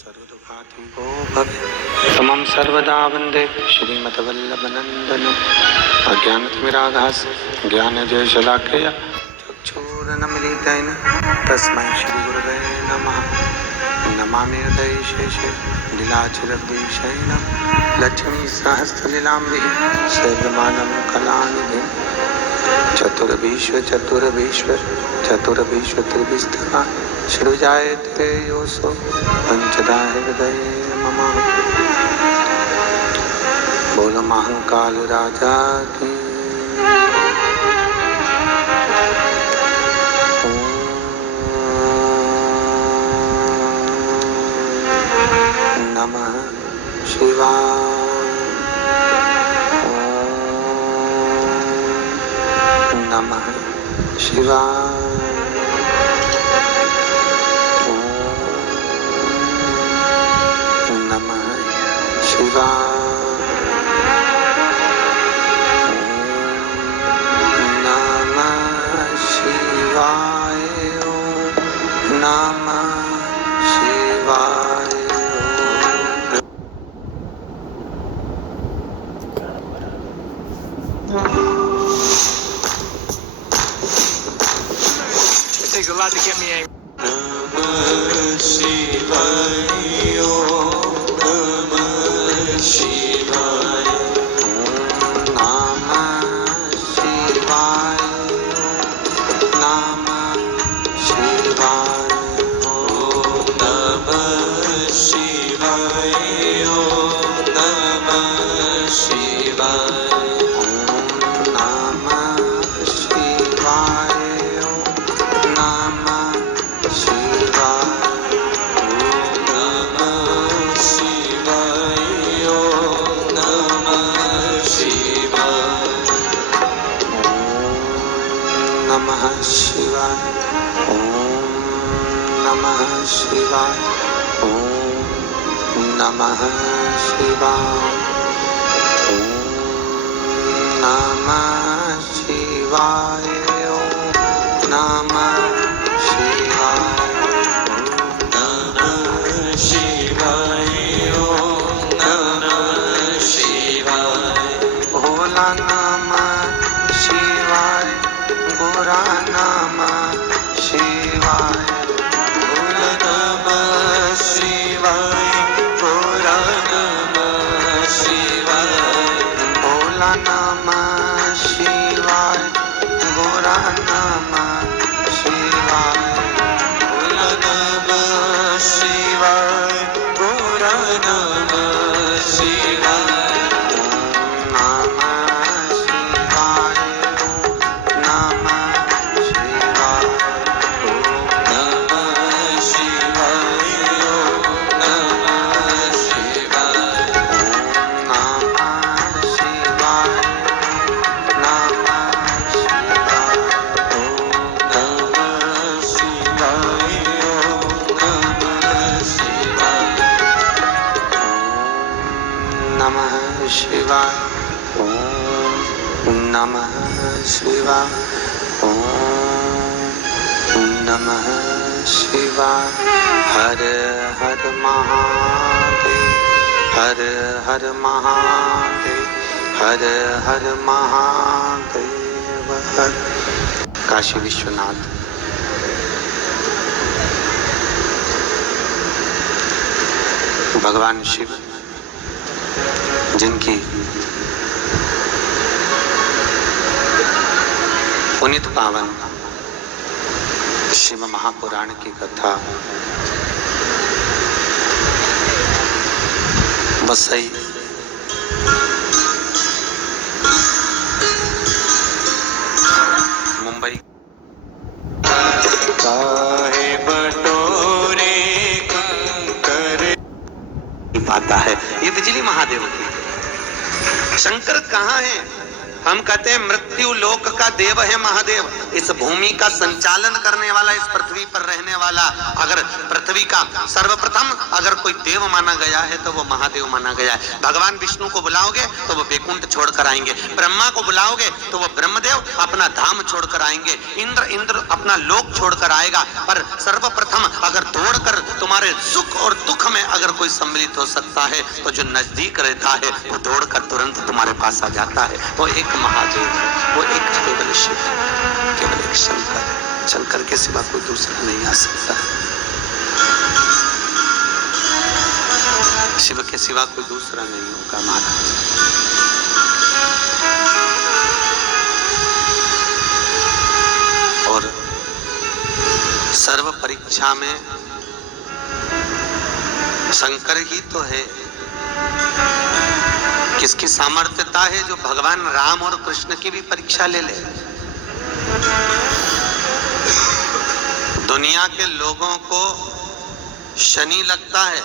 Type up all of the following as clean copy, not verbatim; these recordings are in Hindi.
सर्वदुःखातीतो भवे तमं सर्वदा वन्दे श्रीमद्वल्लभनन्दनम् अज्ञानतिमिराभासं ज्ञानजयशलाकया चक्षुरुन्मीलितेन तस्मै श्रीगुरवे नमः। नमामि हृदयशेषे लीलाचलद्विषयिणं लक्ष्मीसहस्रलीलाम्बिः सर्वमानं कलानिधिं चतुर्विश्व सृजायते योऽसो पंचदा हृदये मम। बोलो महाकाल राजा की नमः शिवाय। नमः शिवाय। नमः शिवाय। नमः शिवाय। नमः शिवाय। It takes a lot to get me angry. Namah Shivaya. Namah Shivaya. Namah Shivaya. Namah Shivaya. Namah Shivaya. Namah Shivaya. नमः शिवाय। ओम नमः शिवाय। ओम नमः शिवाय। ओम नमः शिवाय। ओम नमः शिवाय। नमः शिवाय। ओम नमः शिवाय। भोला नमः शिवाय। गोरा नमः शिवाय। भोला नमः शिवाय। गोरा नमः शिवाय। भोला नमः शिवाय। गोरा नमः शिवाय। भोला नमः शिवाय। गोरा नमः शिवाय। नमः शिवाय। ओम नमः शिवाय। ओम नमः शिवाय। हर हर महादेव। हर हर महादेव। हर हर महादेव। हर काशी विश्वनाथ भगवान शिव जिनकी पुनित पावन शिव महापुराण की कथा वसई मुंबई काहे बटोरे कंकर पाता है। ये बिजली महादेव की। शंकर कहाँ है? हम कहते हैं मृत्यु लोक का देव है महादेव। इस भूमि का संचालन करने वाला, इस पृथ्वी पर रहने वाला, अगर पृथ्वी का सर्वप्रथम अगर कोई देव माना गया है तो वो महादेव माना गया है। भगवान विष्णु को बुलाओगे तो वो वैकुंठ छोड़कर आएंगे, ब्रह्मा को बुलाओगे तो वो ब्रह्मदेव अपना धाम छोड़कर आएंगे, इंद्र अपना लोक छोड़कर आएगा। पर सर्वप्रथम अगर दौड़कर तुम्हारे सुख और दुख में अगर कोई सम्मिलित हो सकता है तो जो नजदीक रहता है वो दौड़कर तुरंत तुम्हारे पास आ जाता है। वो एक महादेव है, वो एक केवल शिव, केवल एक शंकर। शंकर के सिवा कोई दूसरा नहीं आ सकता, शिव के सिवा कोई दूसरा नहीं होगा महाराज। और सर्व परीक्षा में शंकर ही तो है। किसकी सामर्थ्यता है जो भगवान राम और कृष्ण की भी परीक्षा ले ले। दुनिया के लोगों को शनि लगता है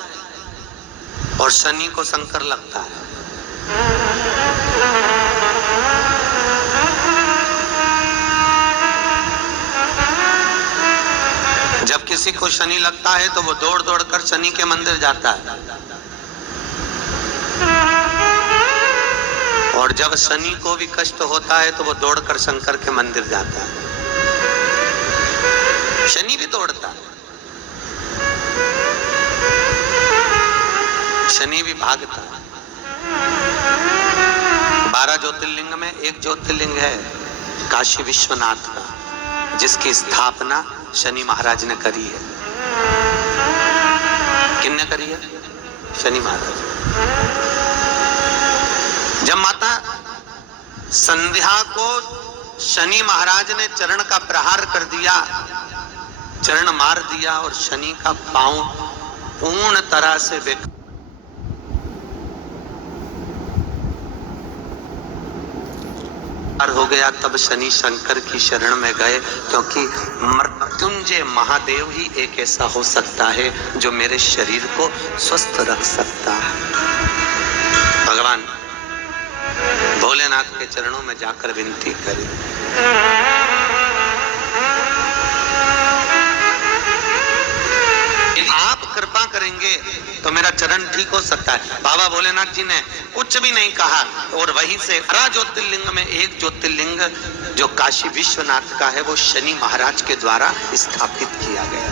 और शनि को शंकर लगता है। जब किसी को शनि लगता है तो वो दौड़ दौड़ कर शनि के मंदिर जाता है, और जब शनि को भी कष्ट होता है तो वो दौड़कर शंकर के मंदिर जाता है। शनि भी दौड़ता है, शनि भी भागता है। 12 ज्योतिर्लिंग में एक ज्योतिर्लिंग है काशी विश्वनाथ का, जिसकी स्थापना शनि महाराज ने करी है। किसने करी है? शनि महाराज। जब माता संध्या को शनि महाराज ने चरण का प्रहार कर दिया, चरण मार दिया और शनि का पांव पूर्ण तरह से बेकार हो गया, तब शनि शंकर की शरण में गए, क्योंकि मृत्युंजय महादेव ही एक ऐसा हो सकता है जो मेरे शरीर को स्वस्थ रख सकता है। भगवान भोलेनाथ के चरणों में जाकर विनती करें, आप कृपा करेंगे तो मेरा चरण ठीक हो सकता है। बाबा भोलेनाथ जी ने कुछ भी नहीं कहा, और वहीं से 12 ज्योतिर्लिंग में एक ज्योतिर्लिंग जो काशी विश्वनाथ का है वो शनि महाराज के द्वारा स्थापित किया गया।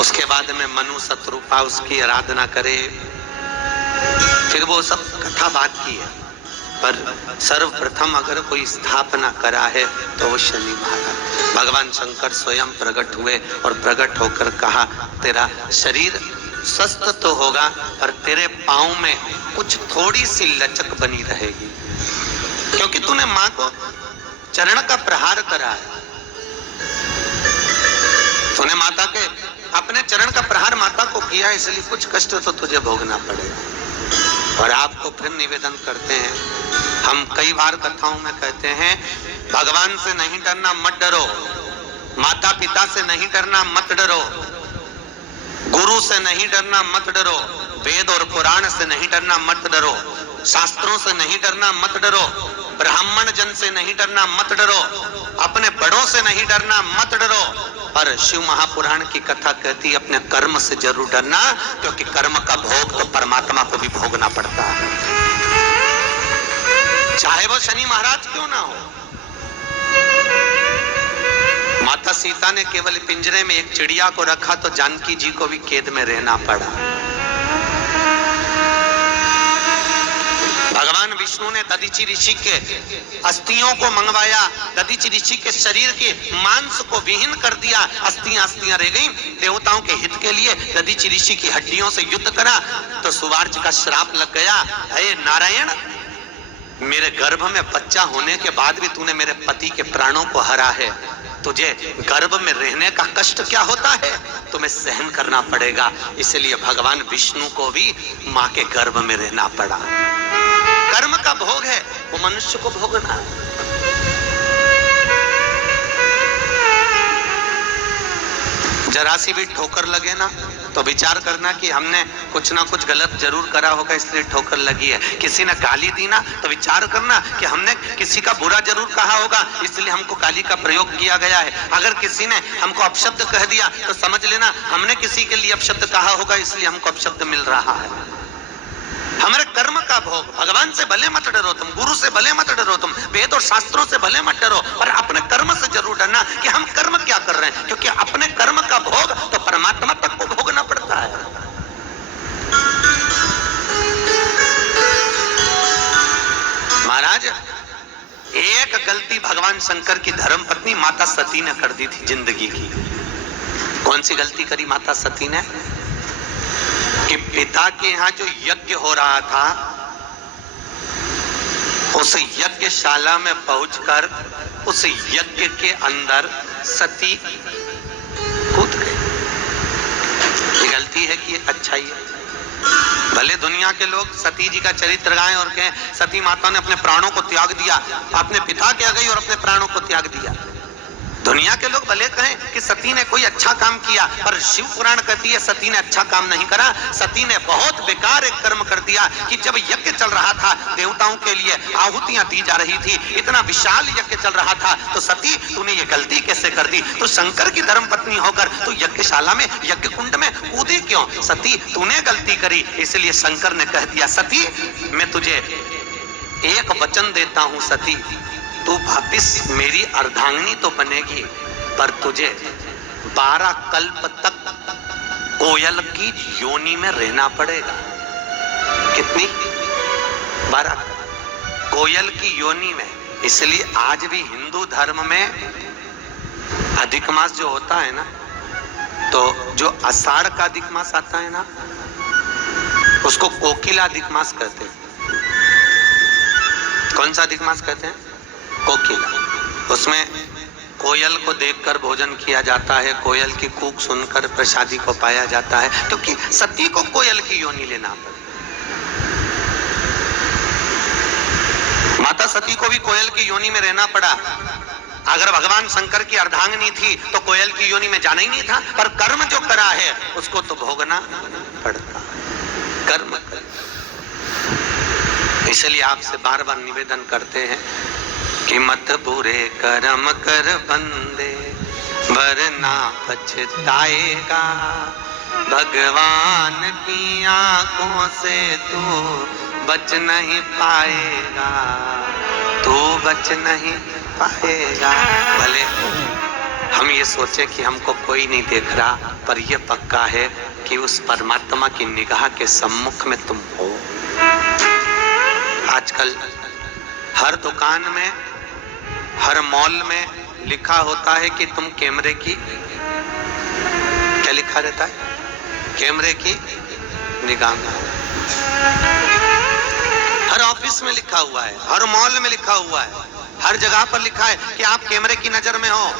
उसके बाद में मनु शत्रुपा उसकी आराधना करे, फिर वो सब कथा बात की है, पर सर्वप्रथम अगर कोई स्थापना करा है तो वो शनि महाराज। भगवान शंकर स्वयं प्रकट हुए और प्रकट होकर कहा, तेरा शरीर स्वस्थ तो होगा पर तेरे पांव में कुछ थोड़ी सी लचक बनी रहेगी, क्योंकि तूने मां को चरण का प्रहार करा है। तूने माता के अपने चरण का प्रहार माता को किया, इसलिए कुछ कष्ट तो तुझे भोगना पड़ेगा। और आपको फिर निवेदन करते हैं, हम कई बार कथाओं में कहते हैं, भगवान से नहीं डरना मत डरो, माता पिता से नहीं डरना मत डरो, गुरु से नहीं डरना मत डरो, वेद और पुराण से नहीं डरना मत डरो, शास्त्रों से नहीं डरना मत डरो, ब्राह्मण जन से नहीं डरना मत डरो, अपने बड़ों से नहीं डरना मत डरो। पर शिव महापुराण की कथा कहती है, अपने कर्म से जरूर डरना, क्योंकि कर्म का भोग तो परमात्मा को भी भोगना पड़ता है, चाहे वो शनि महाराज क्यों ना हो। माता सीता ने केवल पिंजरे में एक चिड़िया को रखा तो जानकी जी को भी कैद में रहना पड़ा। भगवान विष्णु ने दधीचि ऋषि के अस्थियों को मंगवाया, दधीचि ऋषि के शरीर के मांस को विहीन कर दिया, अस्थियां अस्थियां रह गईं। देवताओं के हित के लिए दधीचि ऋषि की हड्डियों से युद्ध करा तो सुवार्च का श्राप लग गया, हे नारायण, मेरे गर्भ में बच्चा होने के बाद भी तूने मेरे पति के प्राणों को हरा है, तुझे गर्भ में रहने का कष्ट क्या होता है, तुम्हें सहन करना पड़ेगा। इसलिए भगवान विष्णु को भी मां के गर्भ में रहना पड़ा। कर्म का भोग है, वो मनुष्य को भोगना। जरा सी भी ठोकर लगे ना तो विचार करना कि हमने कुछ ना कुछ गलत जरूर करा होगा इसलिए ठोकर लगी है। किसी ने गाली दी ना तो विचार करना कि हमने किसी का बुरा जरूर कहा होगा इसलिए हमको गाली का प्रयोग किया गया है। अगर किसी ने हमको अपशब्द कह दिया तो समझ लेना हमने किसी के लिए अपशब्द कहा होगा इसलिए हमको अपशब्द मिल रहा है। हमारे कर्म का भोग, भगवान से भले मत डरो तुम, गुरु से भले मत डरो तुम, वेद और शास्त्रों से भले मत डरो, पर अपने कर्म से जरूर डरना कि हम कर्म क्या कर रहे हैं, क्योंकि अपने कर्म का भोग तो परमात्मा तक को भोगना पड़ता है। महाराज, एक गलती भगवान शंकर की धर्मपत्नी माता सती ने कर दी थी जिंदगी की। कौन सी गलती करी माता सती ने? कि पिता के यहाँ जो यज्ञ हो रहा था उस यज्ञशाला में पहुंचकर उस यज्ञ के अंदर सती कूद गई। ये गलती है कि ये अच्छाई है? भले दुनिया के लोग सती जी का चरित्र गाएं और कहें सती माता ने अपने प्राणों को त्याग दिया, अपने पिता के आ गई और अपने प्राणों को त्याग दिया। दुनिया के लोग भले कहें कि सती ने कोई अच्छा काम किया, पर शिव पुराण कहती है सती ने अच्छा काम नहीं करा। सती ने बहुत बेकार एक कर्म कर दिया कि जब यज्ञ चल रहा था, देवताओं के लिए आहुतियां दी जा रही थी, इतना विशाल यज्ञ चल रहा था, तो सती तूने ये गलती कैसे कर दी? तो शंकर की धर्मपत्नी होकर तो यज्ञशाला में, यज्ञ कुंड में कूदी क्यों? सती तूने गलती करी। इसलिए शंकर ने कह दिया सती मैं तुझे एक वचन देता हूं, सती तू वापिस मेरी अर्धांगिनी तो बनेगी, पर तुझे 12 कल्प तक कोयल की योनि में रहना पड़ेगा। कितनी? 12 कोयल की योनि में। इसलिए आज भी हिंदू धर्म में अधिक मास जो होता है ना, तो जो आषाढ़ का अधिक मास आता है ना, उसको कोकिला अधिक मास कहते हैं। कौन सा अधिक मास कहते हैं? कोकिला। उसमें कोयल को देखकर भोजन किया जाता है, कोयल की कूक सुनकर प्रसादी को पाया जाता है, क्योंकि सती को कोयल की योनि लेना पड़ा। माता सती को भी कोयल की योनि में रहना पड़ा। अगर भगवान शंकर की अर्धांगिनी थी तो कोयल की योनि में जाना ही नहीं था, पर कर्म जो करा है उसको तो भोगना पड़ता। कर्म। इसलिए आपसे बार बार निवेदन करते हैं कि मत बुरे कर्म कर बंदे वरना पछताएगा, भगवान की आंखों से तू बच नहीं पाएगा, तू बच नहीं पाएगा। भले हम ये सोचे कि हमको कोई नहीं देख रहा, पर यह पक्का है कि उस परमात्मा की निगाह के सम्मुख में तुम हो। आजकल हर दुकान में, हर मॉल में लिखा होता है कि तुम कैमरे की, क्या लिखा रहता है? कैमरे की निगाह में। हर ऑफिस में लिखा हुआ है, हर मॉल में लिखा हुआ है, हर जगह पर लिखा है कि आप कैमरे की नजर में हो,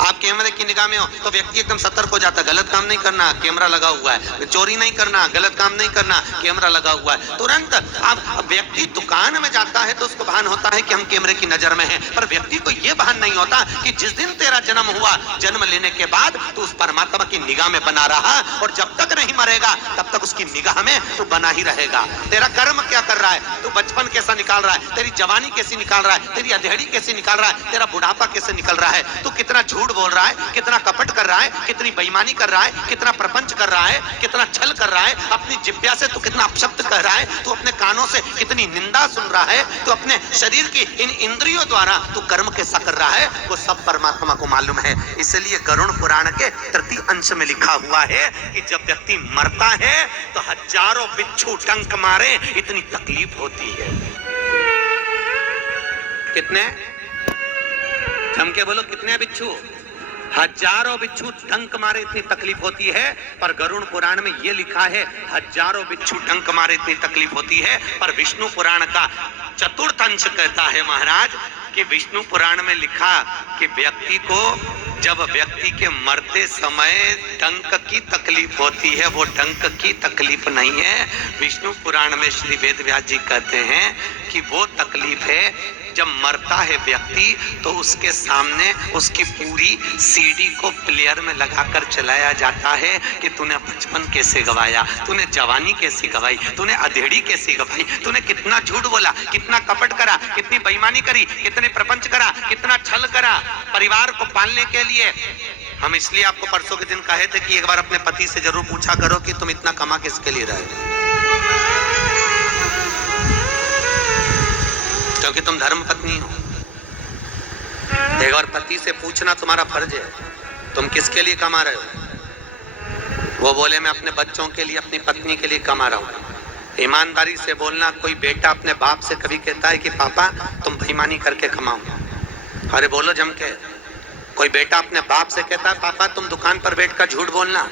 आप कैमरे की निगाह में हो। तो व्यक्ति एकदम सतर्क हो जाता है, गलत काम नहीं करना, कैमरा लगा हुआ है, चोरी नहीं करना, गलत काम नहीं करना, कैमरा लगा हुआ है। तुरंत अब व्यक्ति दुकान में जाता है तो उसको भान होता है कि हम कैमरे की नजर में हैं, पर व्यक्ति को यह भान नहीं होता कि जिस दिन तेरा जन्म हुआ, जन्म लेने के बाद तो उस परमात्मा की निगाह में बना रहा, और जब तक नहीं मरेगा तब तक उसकी निगाह में तो बना ही रहेगा। तेरा कर्म क्या कर रहा है? तू बचपन कैसा निकाल रहा है, तेरी जवानी कैसी निकाल रहा है, तेरी अधेड़ी कैसे निकाल रहा है, तेरा बुढ़ापा कैसे निकल रहा है, तू कितना झूठ बोल रहा है, कितना कपट कर रहा है, कितनी बेईमानी कर रहा है, कितना प्रपंच कर रहा है, कितना छल कर रहा है, अपनी जिह्वा से तू कितना अपशब्द कह रहा है, तू अपने कानों से कितनी निंदा सुन रहा है, तू अपने शरीर की इन इंद्रियों द्वारा तू कर्म कैसा कर रहा है, वो सब परमात्मा को मालूम है। इसलिए गरुड़ पुराण के 3 अंश में लिखा हुआ है कि जब व्यक्ति मरता है तो हजारों बिच्छू डंक मारे, इतनी तकलीफ होती है। कितने? जम के बोलो, कितने बिच्छू? हजारों बिच्छू डंक मारे इतनी तकलीफ होती है। पर गरुड़ पुराण में यह लिखा है हजारों बिच्छू डंक मारे इतनी तकलीफ होती है, पर विष्णु पुराण का 4th अंश कहता है महाराज कि विष्णु पुराण में लिखा कि व्यक्ति को जब व्यक्ति के मरते समय डंक की तकलीफ होती है, वो डंक की तकलीफ नहीं है। विष्णु पुराण में श्री वेद व्यास जी कहते हैं कि वो तकलीफ है जब मरता है व्यक्ति तो उसके सामने उसकी पूरी सीडी को प्लेयर में लगाकर चलाया जाता है कि तूने बचपन कैसे गवाया, तूने जवानी कैसी गवाई, तूने अधेड़ी कैसी गवाई, तूने कितना झूठ बोला, कितना कपट करा, कितनी बेईमानी करी, कितने प्रपंच करा, कितना छल करा परिवार को पालने के लिए। हम इसलिए आपको परसों के दिन कहे थे कि एक बार अपने पति से जरूर पूछा करो कि तुम इतना कमा किसके लिए रहे, क्योंकि तुम धर्म पत्नी हो। एक बार पति से पूछना तुम्हारा फर्ज है, तुम किसके लिए कमा रहे हो। वो बोले मैं अपने बच्चों के लिए, अपनी पत्नी के लिए कमा रहा हूं। ईमानदारी से बोलना, कोई बेटा अपने बाप से कभी कहता है कि पापा तुम बेईमानी करके कमाओ? अरे बोलो जम के। कोई बेटा अपने बाप से कहता है पापा तुम दुकान पर बैठकर झूठ बोलना?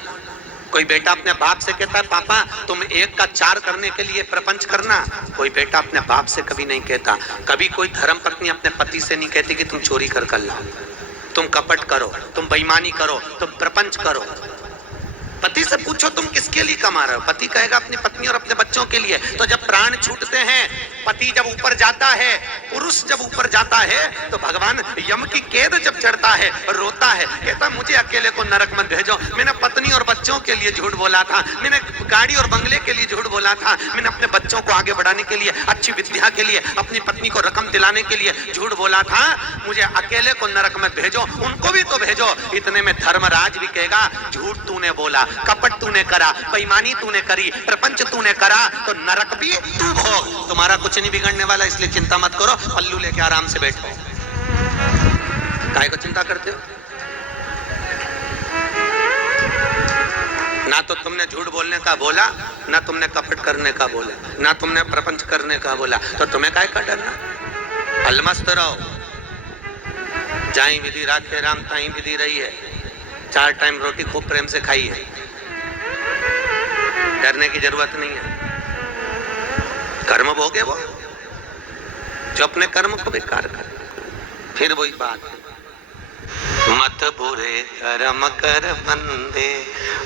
कोई बेटा अपने बाप से कहता है पापा तुम 1 का 4 करने के लिए प्रपंच करना? कोई बेटा अपने बाप से कभी नहीं कहता। कभी कोई धर्म पत्नी अपने पति से नहीं कहती कि तुम चोरी कर लाओ, तुम कपट करो, तुम बेईमानी करो, तुम प्रपंच करो। पति से पूछो तुम किसके लिए कमा रहे हो? पति कहेगा अपनी पत्नी और अपने बच्चों के लिए। तो जब प्राण छूटते हैं, पति जब ऊपर जाता है, पुरुष जब ऊपर जाता है, तो भगवान यम की कैद जब चढ़ता है, रोता है, कहता मुझे अकेले को नरक मत भेजो। मैंने पत्नी और बच्चों के लिए झूठ बोला था, मैंने गाड़ी और बंगले के लिए झूठ बोला था, मैंने अपने बच्चों को आगे बढ़ाने के लिए, अच्छी विद्या के लिए, अपनी पत्नी को रकम दिलाने के लिए झूठ बोला था। मुझे अकेले को नरक मत भेजो, उनको भी तो भेजो। इतने में धर्मराज भी कहेगा झूठ तूने बोला, कपट तूने करा, बेईमानी तूने करी, प्रपंच तूने करा, तो नरक भी तू भोग। तुम्हारा कुछ नहीं बिगड़ने वाला, इसलिए चिंता मत करो, पल्लू लेके आराम से बैठो। काहे को चिंता करते हो? ना तो तुमने झूठ बोलने का बोला, ना तुमने कपट करने का बोला, ना तुमने प्रपंच करने का बोला, तो तुम्हें काहे का डरना? अलमस्त रहो। जाई विधि राखे राम ताई विधि रही है। 4 टाइम रोटी खूब प्रेम से खाई है, डरने की जरूरत नहीं है। कर्म भोगे वो जो अपने कर्म को बेकार कर। फिर वही बात, मत बुरे कर्म कर बंदे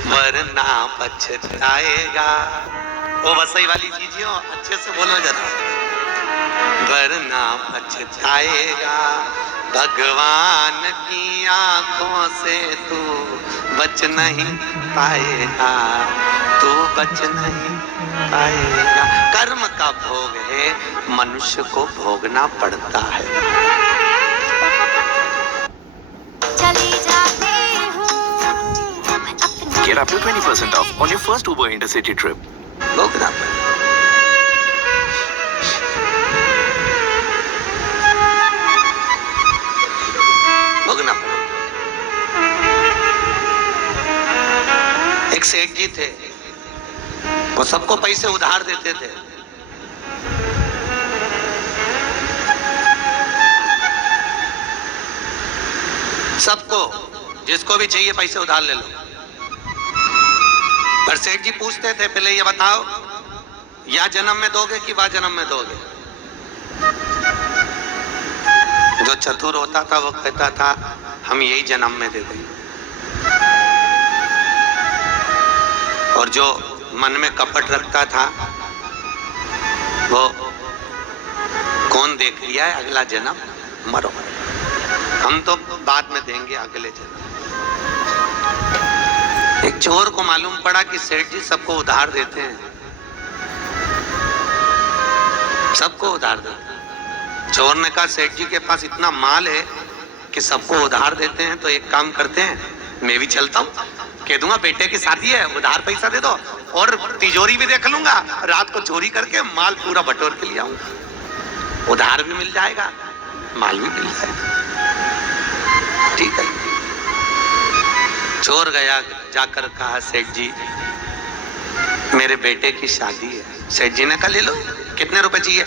वरना पछताएगा। वो वसई वाली चीज हो, अच्छे से बोलो जरा। वरना पछताएगा, भगवान की आंखों से तू बच नहीं पाएगा, तू बच नहीं पाएगा। कर्म का भोग है, मनुष्य को भोगना पड़ता है। चली जाती हूँ। Get up to 20% off on your first Uber intercity trip. भोगना पड़ता है। भोगना पड़ता। एक सेठ जी थे, वो सबको पैसे उधार देते थे। सबको, जिसको भी चाहिए पैसे उधार ले लो। पर सेठ जी पूछते थे पहले ये बताओ, या जन्म में दोगे कि वह जन्म में दोगे? जो चतुर होता था वो कहता था हम यही जन्म में दे देंगे, और जो मन में कपट रखता था वो कौन देख लिया है अगला जन्म, मरो, हम तो बाद में देंगे अगले जन्म। एक चोर को मालूम पड़ा कि सेठ जी सबको उधार देते हैं, सबको उधार देते हैं। चोर ने कहा सेठ जी के पास इतना माल है कि सबको उधार देते हैं, तो एक काम करते हैं, मैं भी चलता हूँ, कह दूंगा बेटे की शादी है, उधार पैसा दे दो, और तिजोरी भी देख लूंगा, रात को चोरी करके माल पूरा बटोर के ले आऊंगा, उधार भी मिल जाएगा, माल भी मिल जाएगा। ठीक है। चोर गया, जाकर कहा सेठ जी मेरे बेटे की शादी है। सेठ जी ने कहा ले लो, कितने रुपए चाहिए?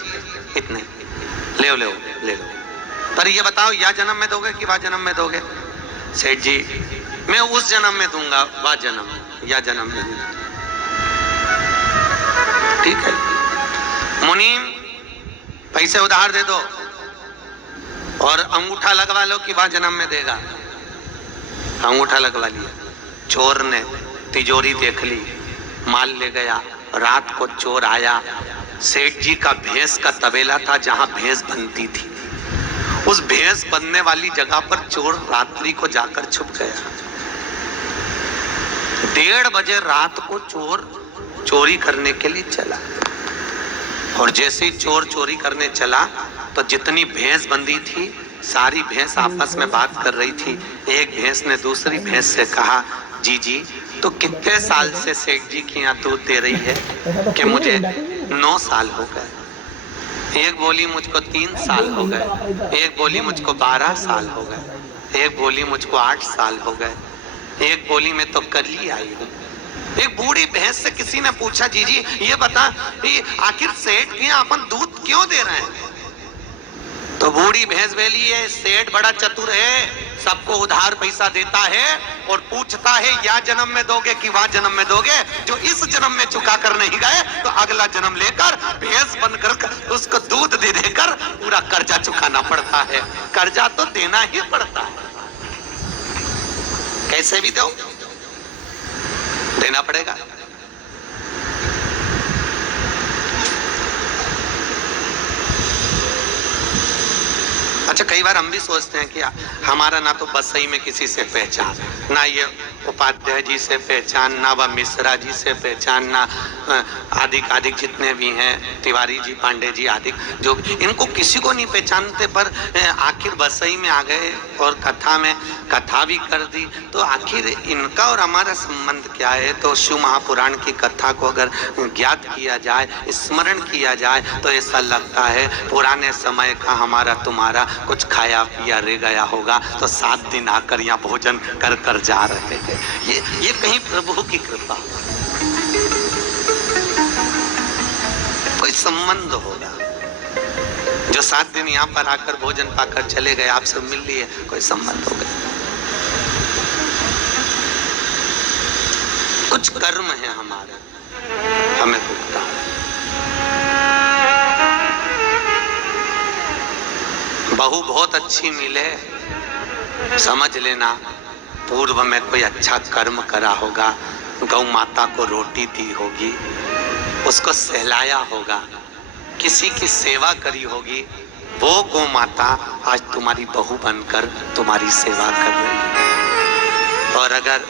इतने। ले लो ले लो, पर ये बताओ या जन्म में दोगे कि वह जन्म में दोगे? सेठ जी मैं उस जन्म में दूंगा, वह जन्म या जन्म में दूंगा। ठीक है। मुनीम पैसे उधार दे दो और अंगूठा लगवा लो कि वह जन्म में देगा। अंगूठा लगवा लिया। चोर ने तिजोरी देख ली, माल ले गया। रात को चोर आया, सेठ जी का भैंस का तबेला था जहां भैंस बनती थी, उस भैंस बनने वाली जगह पर चोर रात्रि को जाकर छुप गया। 1:30 बजे रात को चोर चोरी करने के लिए चला, और जैसे ही चोर चोरी करने चला तो जितनी भैंस बंधी थी सारी भैंस आपस में बात कर रही थी। एक भैंस ने दूसरी भैंस से कहा, जी तो कितने साल से सेठ जी की यहाँ दूध दे रही है? कि मुझे 9 साल हो गए। एक बोली मुझको 3 साल हो गए, एक बोली मुझको 12 साल हो गए, एक बोली मुझको 8 साल हो गए, एक बोली मैं तो कल ही आई हूँ। एक बूढ़ी भैंस से किसी ने पूछा, जी ये बता आखिर सेठ के यहाँ अपन दूध क्यों दे रहे हैं? तो बूढ़ी भैंस बोली है, सेठ बड़ा चतुर है, सबको उधार पैसा देता है और पूछता है या जन्म में दोगे कि वहां जन्म में दोगे। जो इस जन्म में चुका कर नहीं गए तो अगला जन्म लेकर भैंस बनकर उसको दूध दे देकर पूरा कर्जा चुकाना पड़ता है। कर्जा तो देना ही पड़ता है, कैसे भी दो देना पड़ेगा। अच्छा, कई बार हम भी सोचते हैं कि हमारा ना तो बसई में किसी से पहचान, ना ये उपाध्याय जी से पहचान, ना वह मिश्रा जी से पहचान, ना आदि जितने भी हैं, तिवारी जी, पांडे जी आदि, जो इनको किसी को नहीं पहचानते, पर आखिर बसई में आ गए और कथा में कथा भी कर दी। तो आखिर इनका और हमारा संबंध क्या है? तो शिव महापुराण की कथा को अगर ज्ञात किया जाए, स्मरण किया जाए, तो ऐसा लगता है पुराने समय का हमारा तुम्हारा कुछ खाया पिया रह गया होगा, तो 7 दिन आकर यहाँ भोजन कर कर जा रहे थे। ये कहीं प्रभु की कृपा, कोई संबंध होगा। जो 7 दिन यहाँ पर आकर भोजन पाकर चले गए, आपसे मिल लिए, कोई संबंध होगा। कुछ कर्म है हमारे, हमें भुगता है। बहू बहुत अच्छी मिले, समझ लेना पूर्व में कोई अच्छा कर्म करा होगा, गौ माता को रोटी दी होगी, उसको सहलाया होगा, किसी की सेवा करी होगी, वो गौ माता आज तुम्हारी बहू बनकर तुम्हारी सेवा कर रही है। और अगर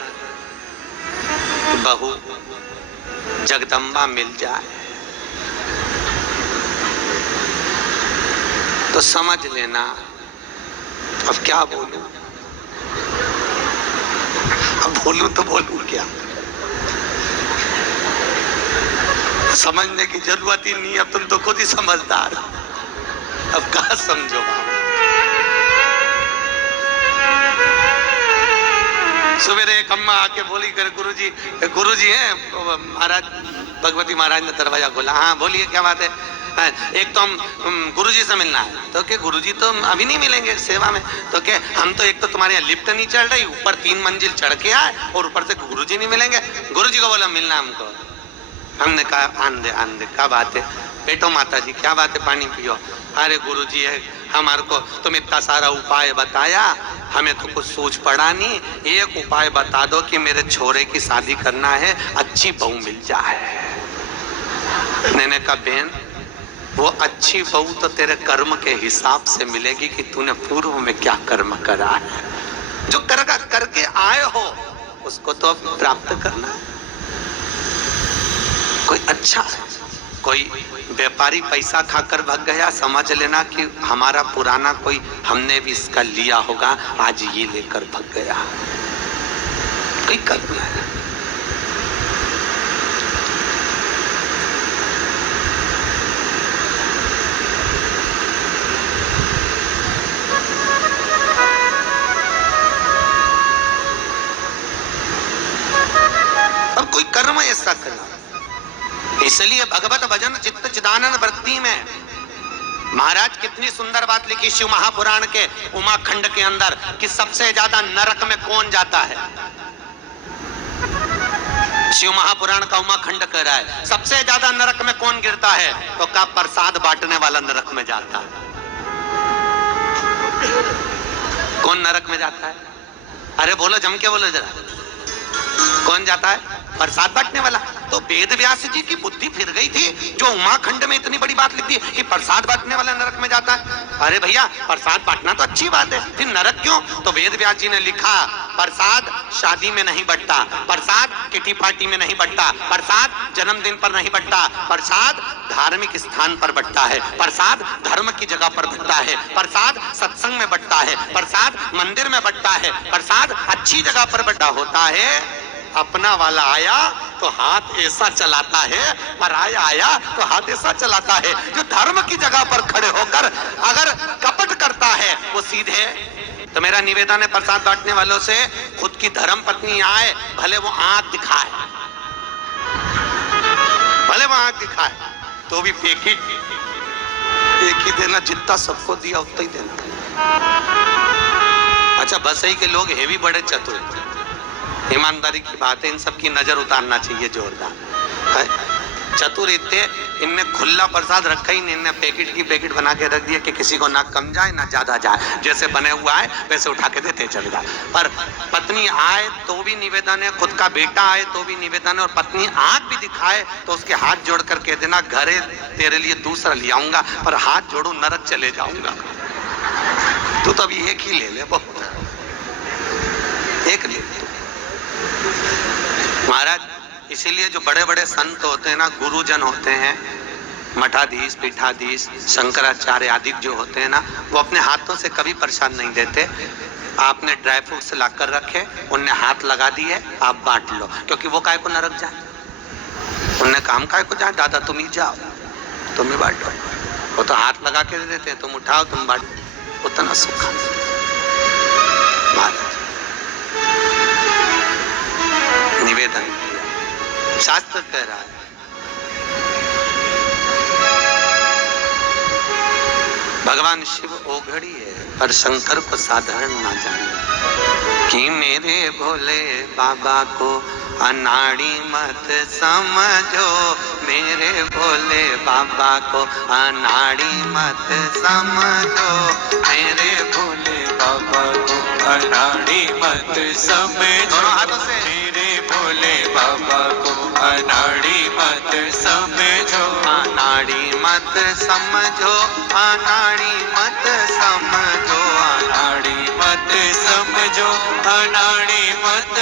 बहू जगदम्बा मिल जाए तो समझ लेना, अब क्या बोलूं, अब बोलूं तो बोलूं क्या? समझने की जरूरत ही नहीं, अब तुम तो खुद ही समझदार। अब क्या समझो बाबा। सवेरे एक अम्मा आके बोली कर, गुरुजी हैं महाराज, भगवती महाराज ने दरवाजा खोला। हाँ बोलिए, क्या बात है? एक तो हम गुरुजी से मिलना है। तो क्या गुरुजी तो अभी नहीं मिलेंगे सेवा में? तो क्या हम तो एक तो तुम्हारे यहाँ लिफ्ट नहीं चढ़ रही, ऊपर 3 मंजिल चढ़ के आए और ऊपर से गुरुजी नहीं मिलेंगे। गुरुजी को बोला मिलना हमको। हमने कहा आंधे क्या बात है? बैठो माता जी, क्या बात है, पानी पियो। अरे गुरुजी है, हमारे को तुम इतना सारा उपाय बताया, हमें तो कुछ सूझ पड़ा नहीं, एक उपाय बता दो कि मेरे छोरे की शादी करना है, अच्छी बहू मिल जाए। मैंने कहा बहन, वो अच्छी बहू तो तेरे कर्म के हिसाब से मिलेगी कि तूने पूर्व में क्या कर्म करा है। जो करके आए हो उसको तो प्राप्त करना है। कोई अच्छा, कोई व्यापारी पैसा खाकर भाग गया, समझ लेना कि हमारा पुराना कोई, हमने भी इसका लिया होगा, आज ये लेकर भाग गया। कोई कर्म है। कोई कर्म ऐसा करा। इसलिए भगवत भजन चित्त चिदानंद वृत्ति में महाराज कितनी सुंदर बात लिखी शिव महापुराण के उमा खंड के अंदर कि सबसे ज्यादा नरक में कौन जाता है। शिव महापुराण का उमा खंड कह रहा है सबसे ज्यादा नरक में कौन गिरता है, तो का प्रसाद बांटने वाला नरक में जाता है। कौन नरक में जाता है? अरे बोलो, जम के बोलो जरा, कौन जाता है? प्रसाद बांटने वाला। तो वेद व्यास जी की बुद्धि फिर गई थी जो उमाखंड में इतनी बड़ी बात लिख दी कि प्रसाद बांटने वाला नरक में जाता है। अरे भैया प्रसाद बांटना तो अच्छी बात है, फिर नरक क्यों? तो वेद व्यास जी ने लिखा प्रसाद शादी में नहीं बंटता, प्रसाद किटी पार्टी में नहीं बंटता, प्रसाद जन्मदिन पर नहीं बंटता, प्रसाद धार्मिक स्थान पर बंटता है, प्रसाद धर्म की जगह पर बंटता है, प्रसाद सत्संग में बंटता है, प्रसाद मंदिर में बंटता है, प्रसाद अच्छी जगह पर बंटा होता है। अपना वाला आया तो हाथ ऐसा चलाता है, पराया आया तो हाथ ऐसा चलाता है। जो धर्म की जगह पर खड़े होकर अगर कपट करता है वो सीधे। तो मेरा निवेदन है प्रसाद बांटने वालों से, खुद की धर्म पत्नी आए भले वो आंख दिखाए, भले वो आंख दिखाए, तो भी एक ही देना, जितना सबको दिया उतना ही देना। अच्छा बसई के लोग है भी बड़े चतुर, ईमानदारी की बात है, इन सब की नजर उतारना चाहिए जोरदार। चतुर इतने, इनने खुला प्रसाद रखा ही नहीं, इनने पैकेट की पैकेट बना के रख दिया कि किसी को ना कम जाए ना ज्यादा जाए, जैसे बने हुआ है वैसे उठा के देते चले जाए। पर पत्नी आए तो भी निवेदन है, खुद का बेटा आए तो भी निवेदन है, और पत्नी आंख भी दिखाए तो उसके हाथ जोड़ कर कह देना घरे तेरे लिए दूसरा ले आऊंगा, पर हाथ जोड़ू नरक चले जाऊंगा। तू तो अभी एक ही ले ले, बहुत एक ले ले महाराज। इसीलिए जो बड़े बड़े संत होते हैं ना, गुरुजन होते हैं, मठाधीश पीठाधीश शंकराचार्य आदि जो होते हैं ना, वो अपने हाथों से कभी प्रसाद नहीं देते। आपने ड्राई फ्रूट्स लाकर रखे, उनने हाथ लगा दिए, आप बांट लो, क्योंकि वो काय को नरक जाए, उनने काम काय को जाए, दादा तुम ही जाओ, तुम ही बांटो। वो तो हाथ लगा के दे देते हैं, तुम उठाओ तुम बांटो, उतना सुख। निवेदन शास्त्र कह रहा है, भगवान शिव ओघड़ी है पर शंकर को साधारण ना जाने, कि मेरे भोले बाबा को अनाड़ी मत समझो, मेरे भोले बाबा को अनाड़ी मत समझो, मेरे भोले बाबा को अनाड़ी मत समझो, मेरे भोले बाबा को अनाड़ी मत समझो, अनाड़ी मत समझो, अनाड़ी मत समझो, अनाड़ी मत समझो, अनाड़ी मत